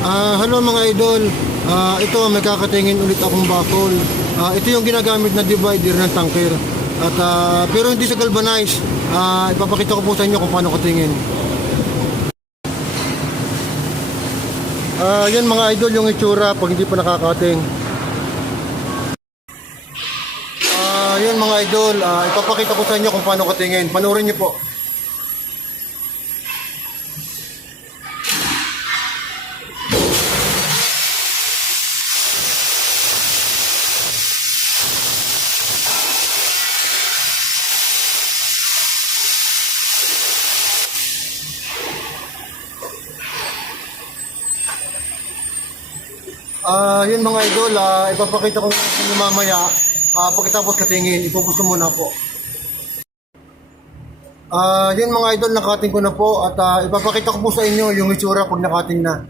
Hello mga idol. Ito may kakatingin ulit akong bakol. Ito yung ginagamit na divider ng tanker. At pero hindi sa galvanize. Ipapakita ko po sa inyo kung paano katingin. Yan mga idol yung itsura pag hindi pa nakakating. Yan mga idol, ipapakita ko sa inyo kung paano katingin. Panoorin niyo po. Yun mga idol, ipapakita ko sa inyo mamaya. Pagkatapos katingin, ipupus ko muna po. Yun mga idol, nakating ko na po at ipapakita ko po sa inyo yung itsura pag nakating na.